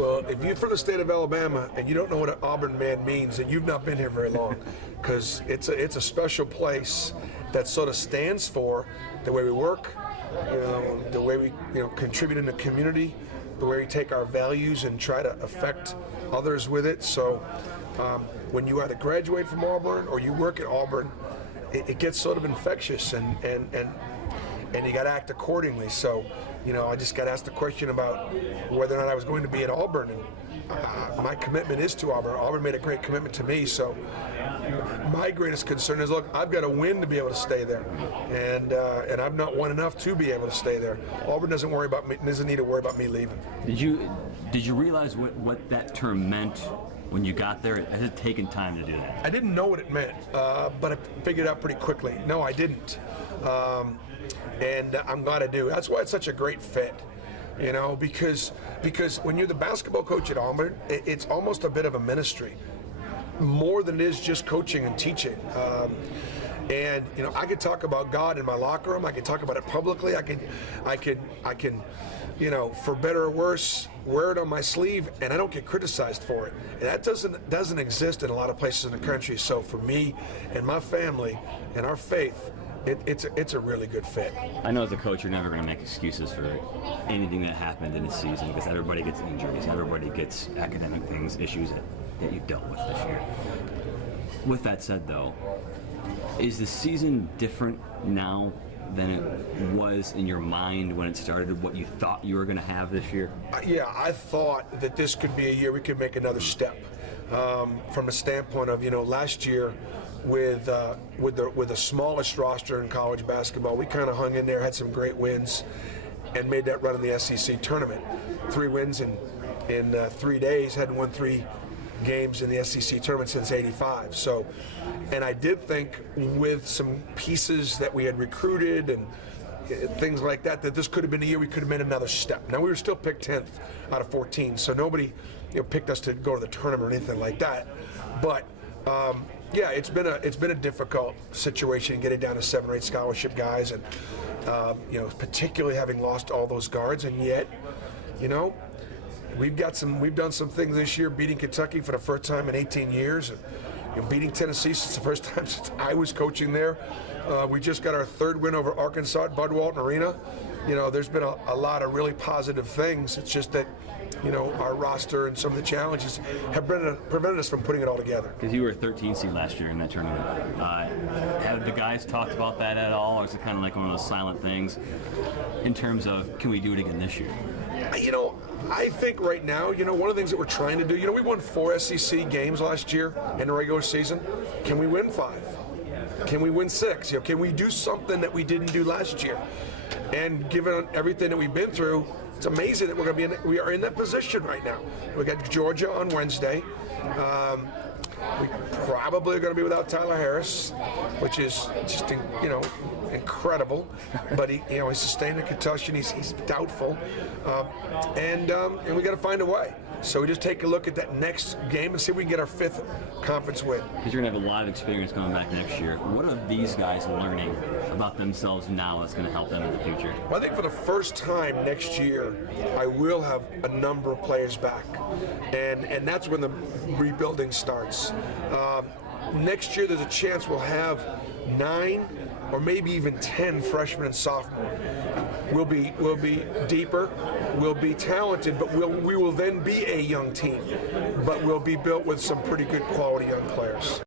Well, if you're from the state of Alabama and you don't know what an Auburn man means, then you've not been here very long, because it's a special place that sort of stands for the way we work, the way we contribute in the community, the way we take our values and try to affect others with it. So when you either graduate from Auburn or you work at Auburn, it gets sort of infectious, and you got to act accordingly. So, I just got asked the question about whether or not I was going to be at Auburn, and my commitment is to Auburn. Auburn made a great commitment to me, so my greatest concern is, look, I've got to win to be able to stay there, and I've not won enough to be able to stay there. Auburn doesn't need to worry about me leaving. Did you realize what that term meant when you got there? Has it taken time to do that? I didn't know what it meant, but I figured it out pretty quickly. No, I didn't. And I'm glad I do. That's why it's such a great fit, because when you're the basketball coach at Auburn, it's almost a bit of a ministry, more than it is just coaching and teaching. And I could talk about God in my locker room. I could talk about it publicly. I can, for better or worse, wear it on my sleeve, and I don't get criticized for it. And that doesn't exist in a lot of places in the country. So for me and my family and our faith, it's a really good fit. I know as a coach you're never going to make excuses for anything that happened in a season, because everybody gets injuries, everybody gets academic things, issues that you've dealt with this year. With that said, though, is the season different now than it was in your mind when it started, what you thought you were going to have this year? Yeah, I thought that this could be a year we could make another step. From a standpoint of, last year with the smallest roster in college basketball, we kind of hung in there, had some great wins, and made that run in the SEC tournament. 3 wins in 3 days, hadn't won 3 games in the SEC tournament since '85. So, and I did think with some pieces that we had recruited and things like that this could have been a year we could have made another step. Now, we were still picked 10th out of 14, so nobody picked us to go to the tournament or anything like that. But yeah, it's been a difficult situation getting down to 7 or 8 scholarship guys, and particularly having lost all those guards, and yet, we've done some things this year, beating Kentucky for the first time in 18 years, and beating Tennessee since the first time since I was coaching there. We just got our 3rd win over Arkansas at Bud Walton Arena. There's been a lot of really positive things. It's just that, our roster and some of the challenges have prevented us from putting it all together. Because you were a 13 seed last year in that tournament. Have the guys talked about that at all, or is it kind of like one of those silent things in terms of, can we do it again this year? I think right now, one of the things that we're trying to do, we won 4 SEC games last year in the regular season. Can we win 5? Can we win 6? Can we do something that we didn't do last year? And given everything that we've been through, it's amazing that we are in that position right now. We got Georgia on Wednesday. We probably are going to be without Tyler Harris, which is just incredible. But he sustained a concussion. He's doubtful, and we got to find a way. So we just take a look at that next game and see if we can get our 5th conference win. Because you're going to have a lot of experience coming back next year. What are these guys learning about themselves now that's going to help them in the future? Well, I think for the first time next year, I will have a number of players back. And that's when the rebuilding starts. Next year, there's a chance we'll have 9 or maybe even 10 freshmen and sophomores. We'll be deeper, we'll be talented, but we will then be a young team. But we'll be built with some pretty good quality young players.